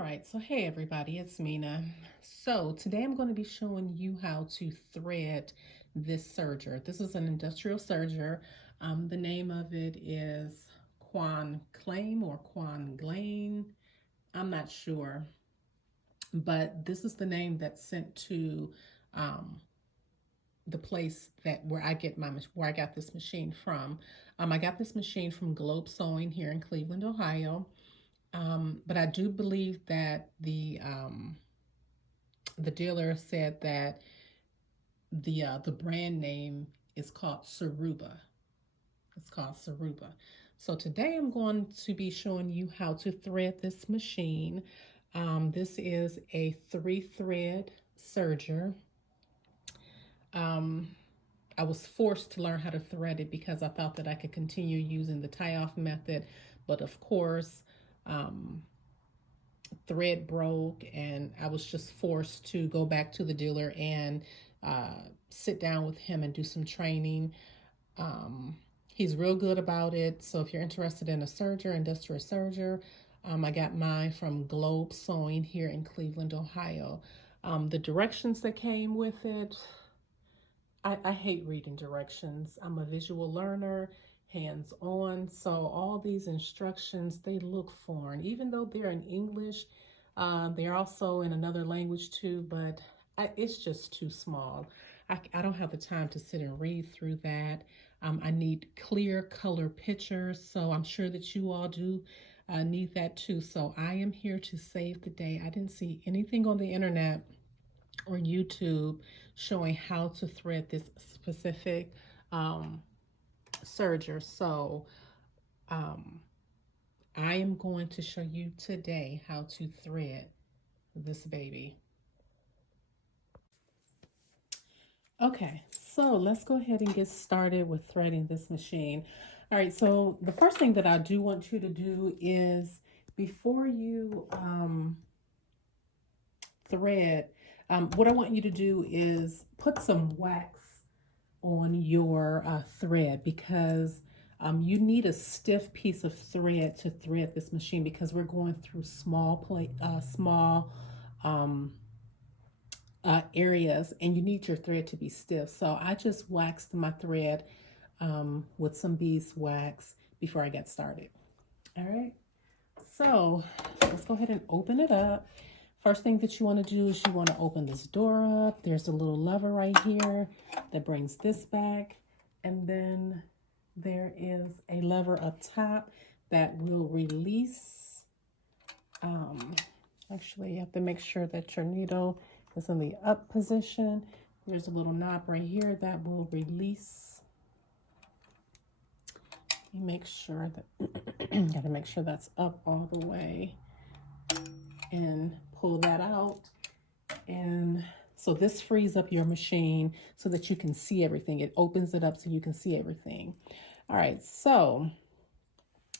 All right, so hey everybody, it's Mina. So today I'm going to be showing you how to thread this serger. This is an industrial serger. The name of it is Kwonclan or Kwonclan. I'm not sure, but this is the name that's sent to um, the place that where I got this machine from. I got this machine from Globe Sewing here in Cleveland, Ohio. But I do believe that the dealer said that the brand name is called Siruba. It's called Siruba. So today I'm going to be showing you how to thread this machine. This is a 3-thread serger. Um, I was forced to learn how to thread it because I thought that I could continue using the tie-off method, but of course, um, thread broke and I was just forced to go back to the dealer and sit down with him and do some training. Um, he's real good about it. So if you're interested in a serger, industrial serger, I got mine from Globe Sewing here in Cleveland, Ohio. The directions that came with it, I hate reading directions. I'm a visual learner, hands on. So all these instructions, they look foreign, even though they're in English. They're also in another language too, but it's just too small. I don't have the time to sit and read through that. I need clear color pictures, so I'm sure that you all do need that too. So I am here to save the day. I didn't see anything on the internet or YouTube showing how to thread this specific serger. So um, I am going to show you today how to thread this baby. Okay, so let's go ahead and get started with threading this machine. All right, so the first thing that I do want you to do is before you thread, what I want you to do is put some wax on your thread because you need a stiff piece of thread to thread this machine because we're going through small areas and you need your thread to be stiff. So I just waxed my thread with some beeswax before I get started. All right, so let's go ahead and open it up. First thing that you want to do is you want to open this door up. There's a little lever right here that brings this back. And then there is a lever up top that will release. Actually, you have to make sure that your needle is in the up position. There's a little knob right here that will release. You make sure that you got to make sure that's up all the way and pull that out. And so this frees up your machine so that you can see everything. It opens it up so you can see everything. All right, so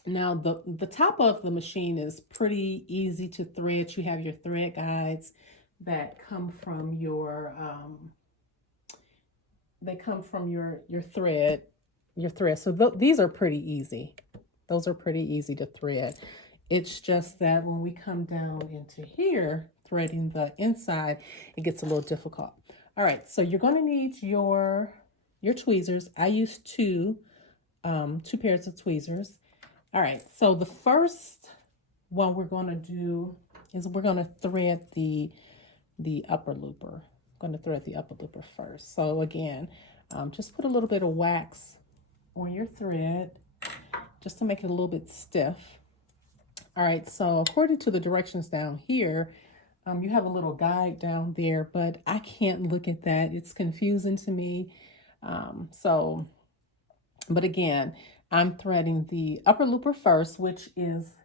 now the top of the machine is pretty easy to thread. You have your thread guides that come from your thread. So these are pretty easy. Those are pretty easy to thread. It's just that when we come down into here, threading the inside, it gets a little difficult. All right, so you're going to need your tweezers. I use two pairs of tweezers. All right, so the first one we're going to do is we're going to thread the upper looper. I'm going to thread the upper looper first. So again, just put a little bit of wax on your thread just to make it a little bit stiff. All right, so according to the directions down here, you have a little guide down there, but I can't look at that. It's confusing to me. But again, I'm threading the upper looper first, which is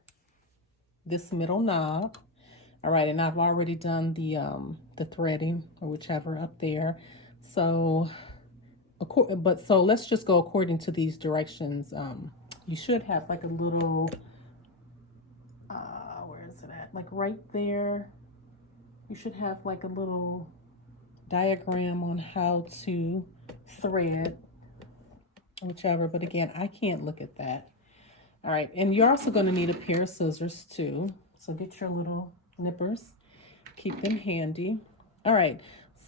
this middle knob. All right, and I've already done the threading or whichever up there. So let's just go according to these directions. You should have like a little, where is it at? Like right there. You should have like a little diagram on how to thread, whichever. But again, I can't look at that. All right, and you're also going to need a pair of scissors too. So get your little nippers. Keep them handy. All right,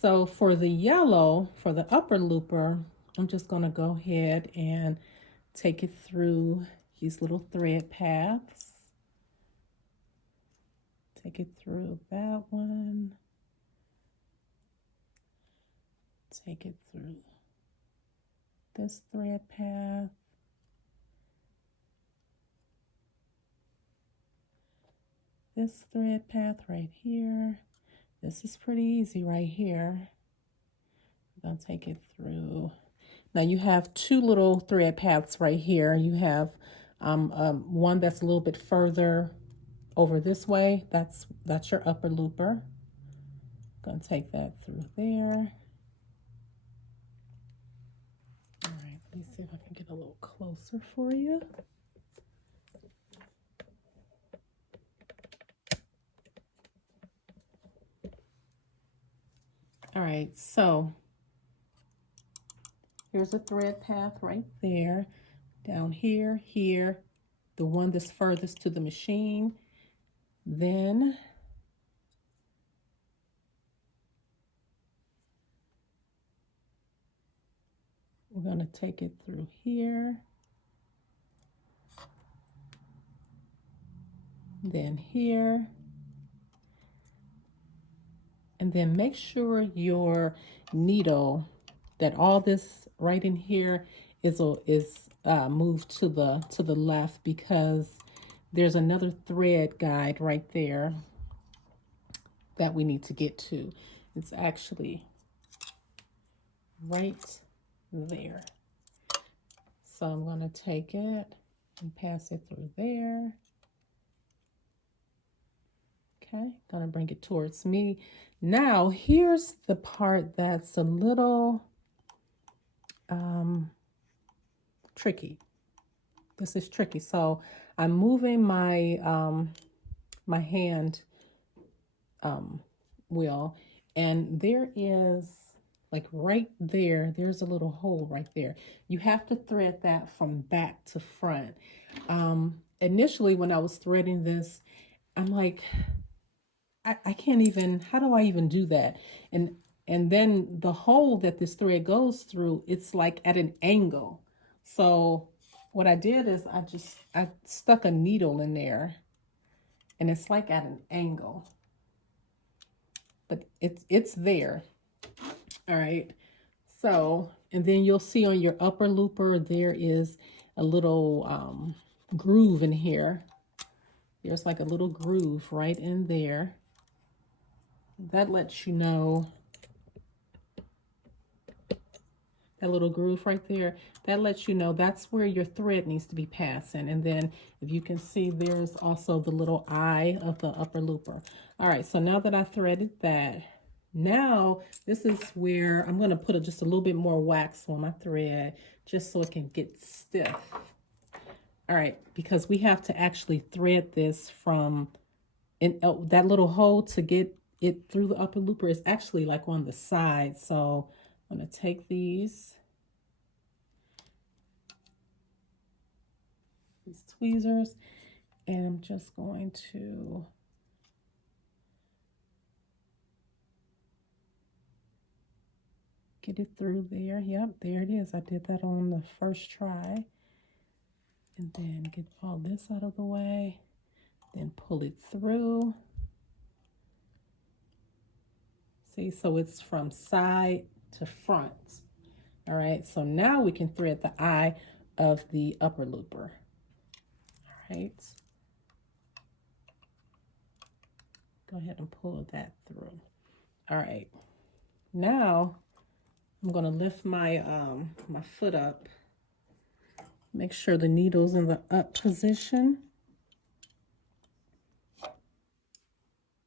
so for the yellow, for the upper looper, I'm just going to go ahead and take it through these little thread paths. Take it through that one. Take it through this thread path. This thread path right here. This is pretty easy right here. I'm going to take it through. Now you have two little thread paths right here. You have one that's a little bit further over this way. That's your upper looper. I'm going to take that through there. All right, let me see if I can get a little closer for you. All right, so here's a thread path right there. Down here, here, the one that's furthest to the machine. Then we're going to take it through here. Then here. And then make sure your needle, that all this right in here is moved to the left, because there's another thread guide right there that we need to get to. It's actually right there. So I'm going to take it and pass it through there. Okay, gonna bring it towards me. Now, here's the part that's a little tricky. This is tricky. So I'm moving my my hand wheel, and there is, like right there, there's a little hole right there. You have to thread that from back to front. Initially, when I was threading this, I'm like, I can't even, how do I even do that? And then the hole that this thread goes through, it's like at an angle. So what I did is I stuck a needle in there, and it's like at an angle, but it's there. All right. So, and then you'll see on your upper looper, there is a little groove in here. There's like a little groove right in there. That lets you know, that little groove right there, that lets you know that's where your thread needs to be passing. And then if you can see, there's also the little eye of the upper looper. All right, so now that I threaded that, now this is where I'm going to put just a little bit more wax on my thread, just so it can get stiff. All right, because we have to actually thread this from that little hole to get it through the upper looper is actually like on the side. So I'm going to take these tweezers, and I'm just going to get it through there. Yep, there it is. I did that on the first try. And then get all this out of the way, then pull it through. See, so it's from side to front. All right, so now we can thread the eye of the upper looper. All right. Go ahead and pull that through. All right. Now I'm going to lift my my foot up. Make sure the needle's in the up position.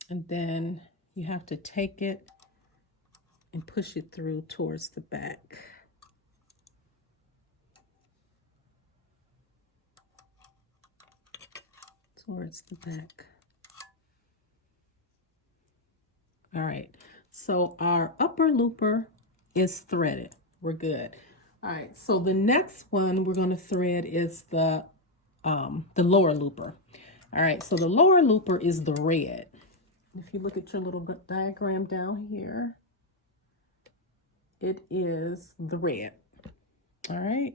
And then you have to take it and push it through towards the back. Towards the back. All right, so our upper looper is threaded. We're good. All right, so the next one we're going to thread is the lower looper. All right, so the lower looper is the red. If you look at your little diagram down here, it is the red. All right.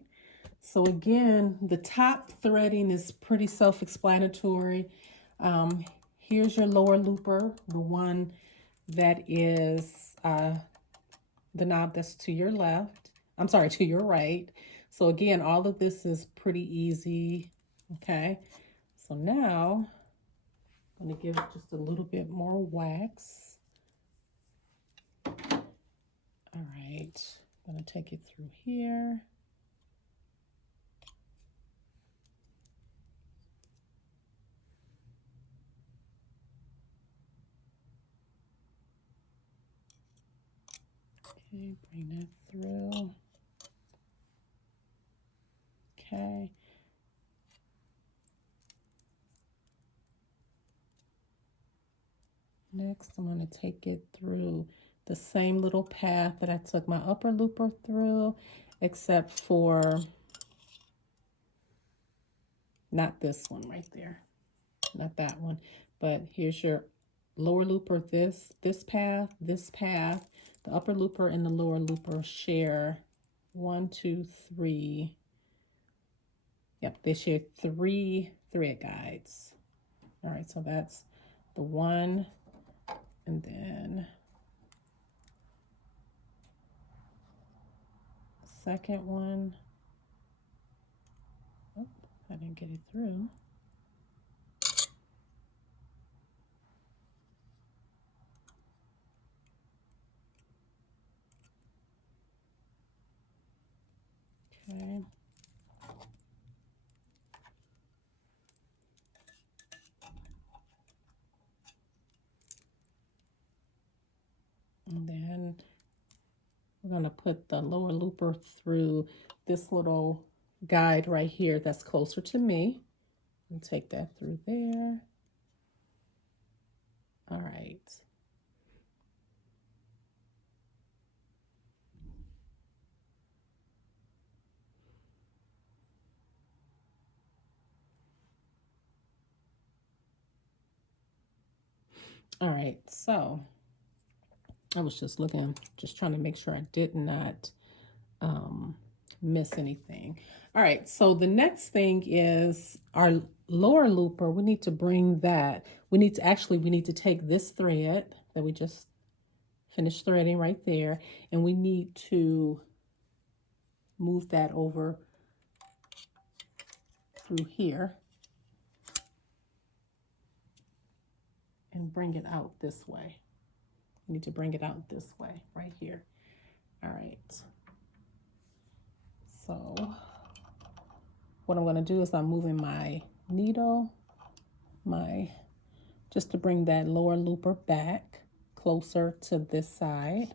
So again, the top threading is pretty self-explanatory. Here's your lower looper, the one that is the knob that's to your left. I'm sorry, to your right. So again, all of this is pretty easy. Okay. So now I'm going to give it just a little bit more wax. All right. I'm going to take it through here. Okay, bring that through. Okay. Next, I'm going to take it through the same little path that I took my upper looper through, except for not this one right there, not that one, but here's your lower looper, this path, the upper looper and the lower looper share 1, 2, 3. Yep, they share 3 thread guides. All right, so that's the one, and then the second one. Oh, I didn't get it through. Okay. And then we're going to put the lower looper through this little guide right here that's closer to me. And take that through there. All right. All right, so I was just looking, just trying to make sure I did not miss anything. All right, so the next thing is our lower looper. We need to bring that. We need to take this thread that we just finished threading right there, and we need to move that over through here and bring it out this way. You need to bring it out this way, right here. All right. So what I'm going to do is I'm moving my needle, just to bring that lower looper back closer to this side.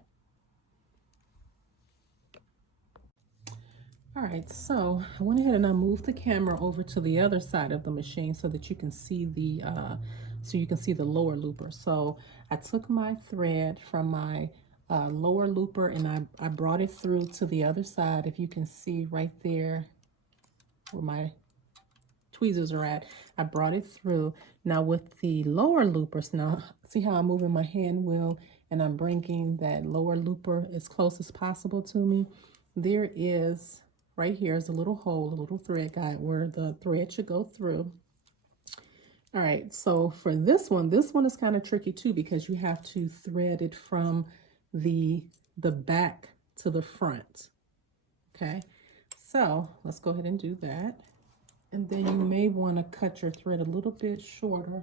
All right, so I went ahead and I moved the camera over to the other side of the machine so that you can see the lower looper. So I took my thread from my lower looper and I brought it through to the other side. If you can see right there where my tweezers are at, I brought it through. Now with the lower loopers, now see how I'm moving my hand wheel and I'm bringing that lower looper as close as possible to me. There is, right here is a little hole, a little thread guide where the thread should go through. All right, so for this one is kind of tricky too because you have to thread it from the back to the front. Okay, so let's go ahead and do that. And then you may want to cut your thread a little bit shorter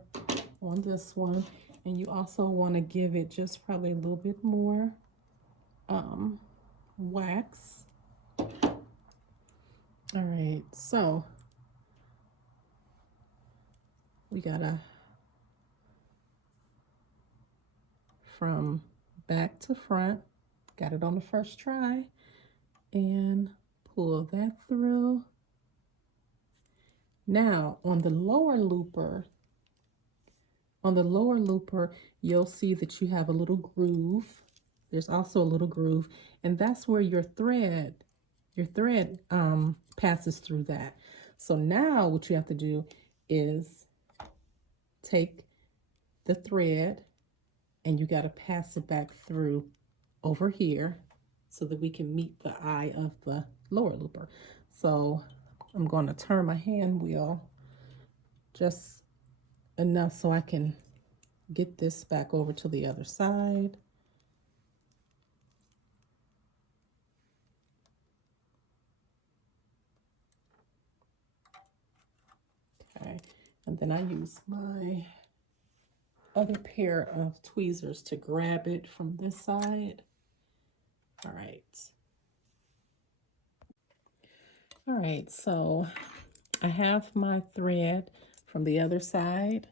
on this one. And you also want to give it just probably a little bit more wax. All right, so we gotta, from back to front, got it on the first try, and pull that through. Now on the lower looper, you'll see that you have a little groove. There's also a little groove, and that's where your thread passes through that. So now what you have to do is take the thread and you got to pass it back through over here so that we can meet the eye of the lower looper. So I'm going to turn my hand wheel just enough so I can get this back over to the other side. Okay, and then I use my other pair of tweezers to grab it from this side. All right. All right, so I have my thread from the other side.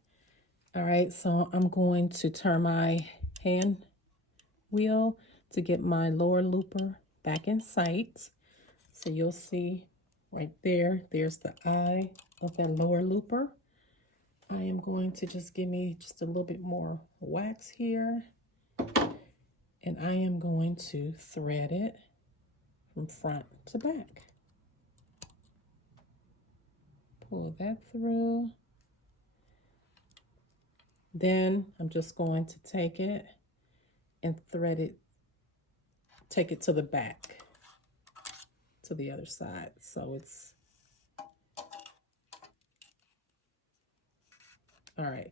All right, so I'm going to turn my hand wheel to get my lower looper back in sight. So you'll see right there, there's the eye of that lower looper. I am going to just give me just a little bit more wax here, and I am going to thread it from front to back. Pull that through. Then I'm just going to take it and thread it, take it to the back, to the other side. So it's, all right.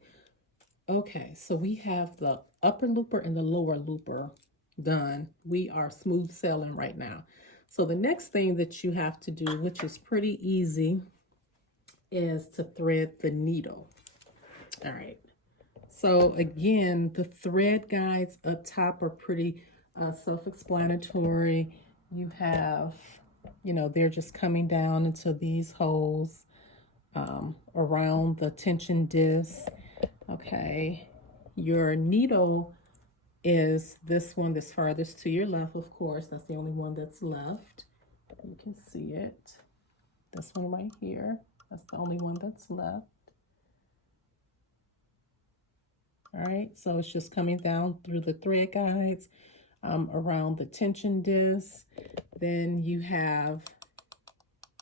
Okay, so we have the upper looper and the lower looper done. We are smooth sailing right now. So the next thing that you have to do, which is pretty easy, is to thread the needle. All right. So again, the thread guides up top are pretty self-explanatory. You have, you know, they're just coming down into these holes around the tension disc. Okay, your needle is this one that's farthest to your left, of course. That's the only one that's left. You can see it. This one right here. That's the only one that's left. All right, so it's just coming down through the thread guides around the tension disc. Then you have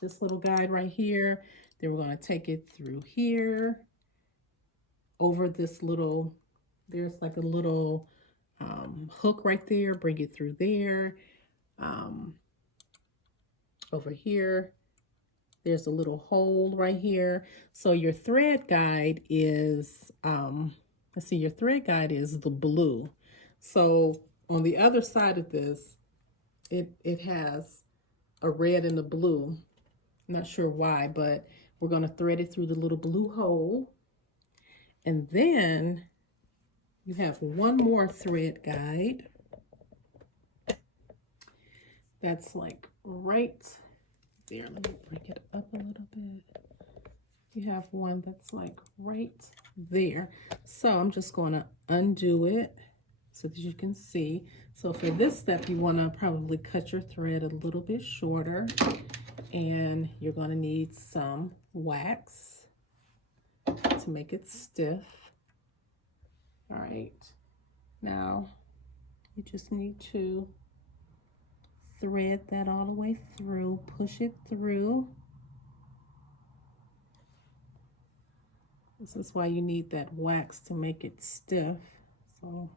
this little guide right here. Then we're going to take it through here, over this little, there's like a little hook right there, bring it through there. Over here, there's a little hole right here. So your thread guide is, let's see, your thread guide is the blue. So on the other side of this, it has a red and a blue. I'm not sure why, but we're going to thread it through the little blue hole. And then you have one more thread guide. That's like right there. Let me break it up a little bit. You have one that's like right there. So I'm just going to undo it so that you can see. So for this step, you want to probably cut your thread a little bit shorter, and you're going to need some wax to make it stiff. All right, now you just need to thread that all the way through, push it through. This is why you need that wax to make it stiff. So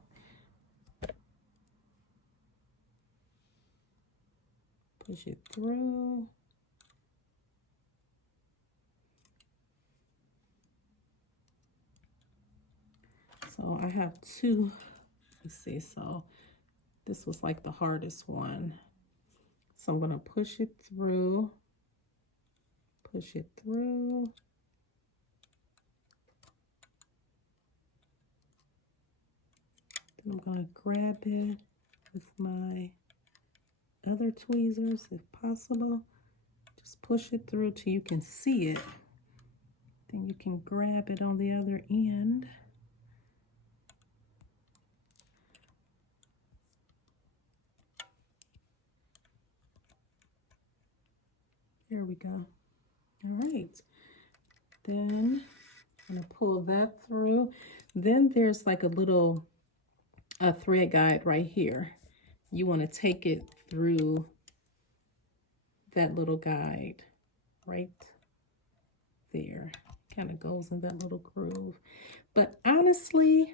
push it through. So I have two, let's see, so this was like the hardest one. So I'm gonna push it through, push it through. Then I'm gonna grab it with my other tweezers if possible. Just push it through till you can see it. Then you can grab it on the other end. There we go. All right. Then I'm gonna pull that through. Then there's like a little thread guide right here. You want to take it through that little guide right there. Kind of goes in that little groove. But honestly,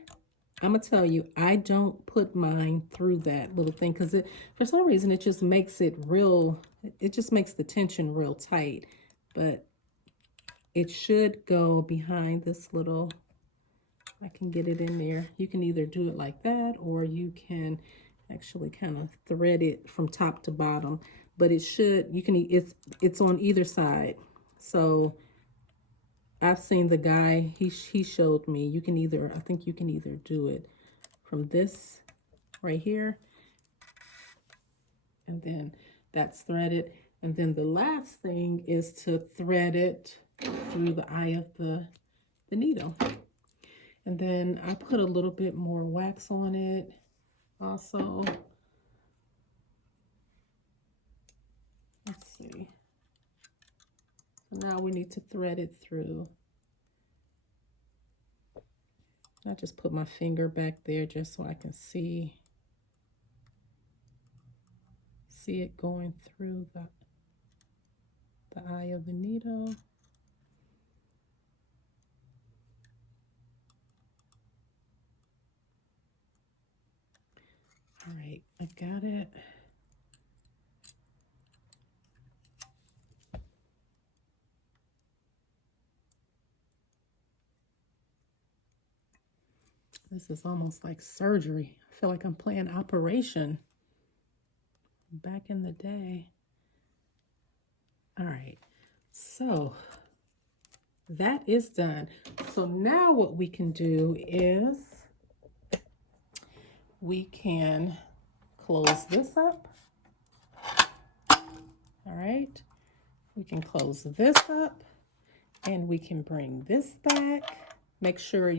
I'm gonna tell you, I don't put mine through that little thing because it, for some reason, it just makes it real, it just makes the tension real tight. But it should go behind this little, I can get it in there. You can either do it like that, or you can actually kind of thread it from top to bottom. But it should, you can, it's on either side. So I've seen the guy, he showed me, you can either, I think you can either do it from this right here, and then that's threaded. And then the last thing is to thread it through the eye of the needle. And then I put a little bit more wax on it also. Let's see. So now we need to thread it through. I just put my finger back there just so I can see it going through the eye of the needle. All right, I got it. This is almost like surgery. I feel like I'm playing Operation back in the day. All right, so that is done. So now what we can do is we can close this up. All right, we can close this up and we can bring this back. Make sure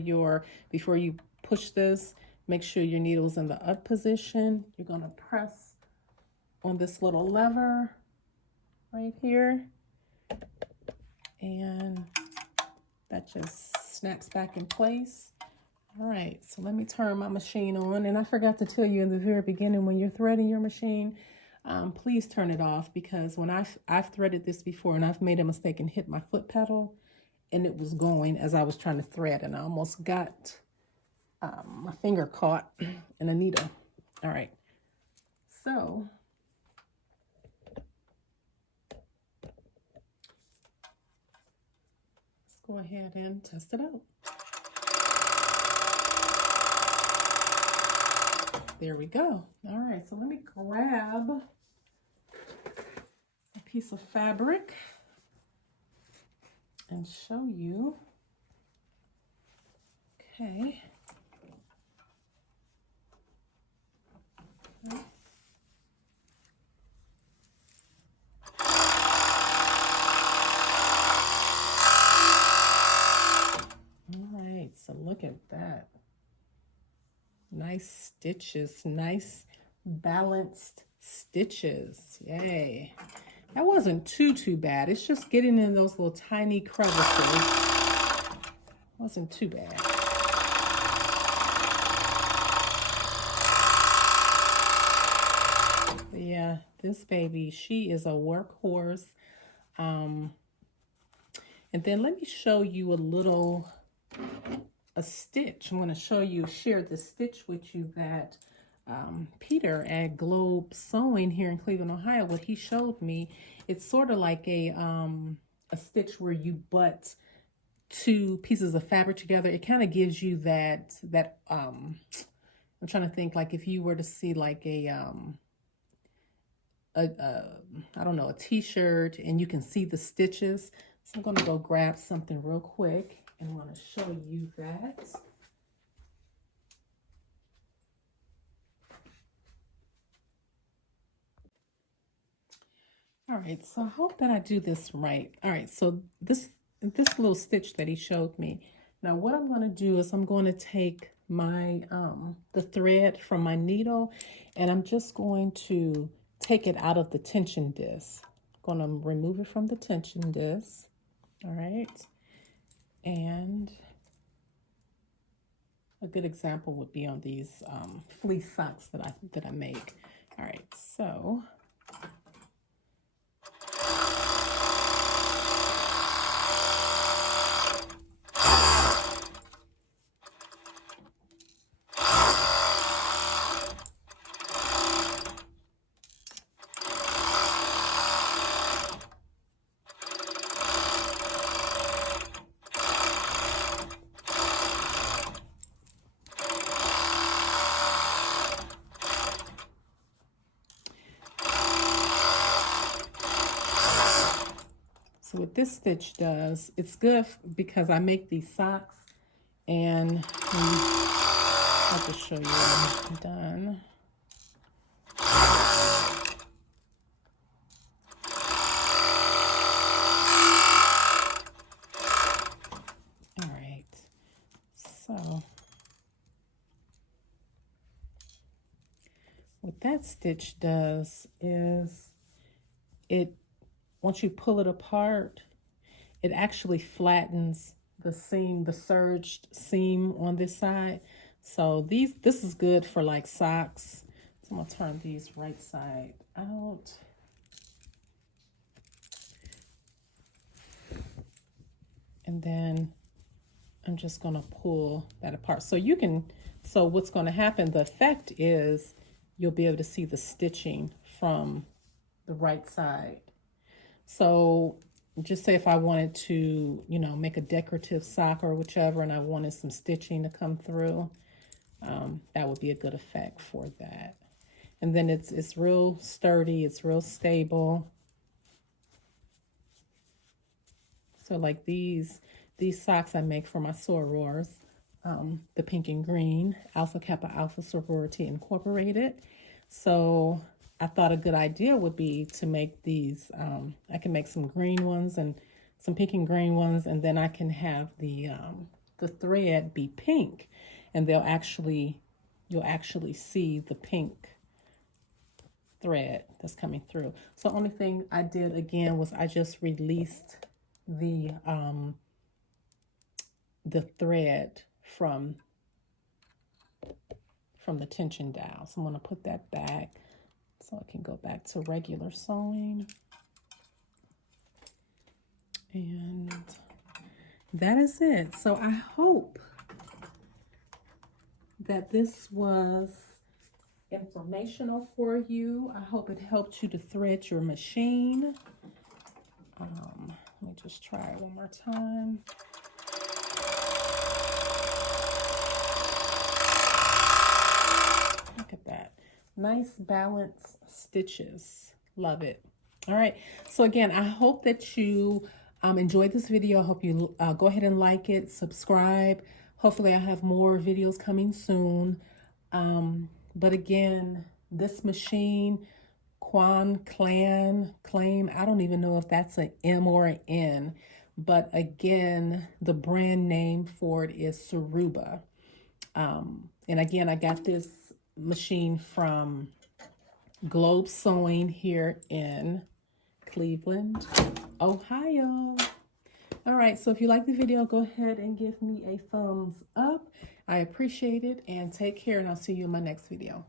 before you push this, make sure your needle's in the up position. You're gonna press on this little lever right here, and that just snaps back in place. All right, so let me turn my machine on. And I forgot to tell you in the very beginning, when you're threading your machine, please turn it off, because when I've threaded this before and I've made a mistake and hit my foot pedal, and it was going as I was trying to thread, and I almost got my finger caught in a needle. All right, so let's go ahead and test it out. There we go. All right, so let me grab a piece of fabric and show you. Okay. All right, so look at that. Nice stitches, nice balanced stitches. Yay. That wasn't too bad. It's just getting in those little tiny crevices. Wasn't too bad. But yeah, this baby, she is a workhorse. And then let me show you a stitch. I'm going to share the stitch with you that Peter at Globe Sewing here in Cleveland, Ohio, what he showed me. It's sort of like a stitch where you butt two pieces of fabric together. It kind of gives you that I'm trying to think, like if you were to see like I don't know, a t-shirt, and you can see the stitches. So I'm going to go grab something real quick, and I'm going to show you that. All right, so I hope that I do this right. All right, so this little stitch that he showed me. Now what I'm going to do is I'm going to take my the thread from my needle, and I'm just going to take it out of the tension disc. I'm going to remove it from the tension disc. All right, and a good example would be on these fleece socks that I make. All right, so what this stitch does, it's good because I make these socks, and I'll just show you what I've done. All right, so what that stitch does is once you pull it apart, it actually flattens the seam, the serged seam on this side. So this is good for like socks. So I'm gonna turn these right side out. And then I'm just gonna pull that apart. So so what's gonna happen, the effect is you'll be able to see the stitching from the right side. So just say if I wanted to, you know, make a decorative sock or whichever, and I wanted some stitching to come through, that would be a good effect for that. And then it's real sturdy, it's real stable. So like these socks I make for my sorors, the pink and green, Alpha Kappa Alpha Sorority Incorporated. So I thought a good idea would be to make these, I can make some green ones and some pink and green ones, and then I can have the thread be pink, and you'll actually see the pink thread that's coming through. So the only thing I did again was I just released the thread from the tension dowel. So I'm going to put that back so I can go back to regular sewing. And that is it. So I hope that this was informational for you. I hope it helped you to thread your machine. Let me just try it one more time. Look at that. Nice balanced stitches. Love it. All right. So again, I hope that you enjoyed this video. I hope you go ahead and like it, subscribe. Hopefully I have more videos coming soon. But again, this machine, Kwonclan, I don't even know if that's an M or an N. But again, the brand name for it is Siruba. And again, I got this machine from Globe Sewing here in Cleveland, Ohio. All right, so if you like the video, go ahead and give me a thumbs up. I appreciate it, and take care, and I'll see you in my next video.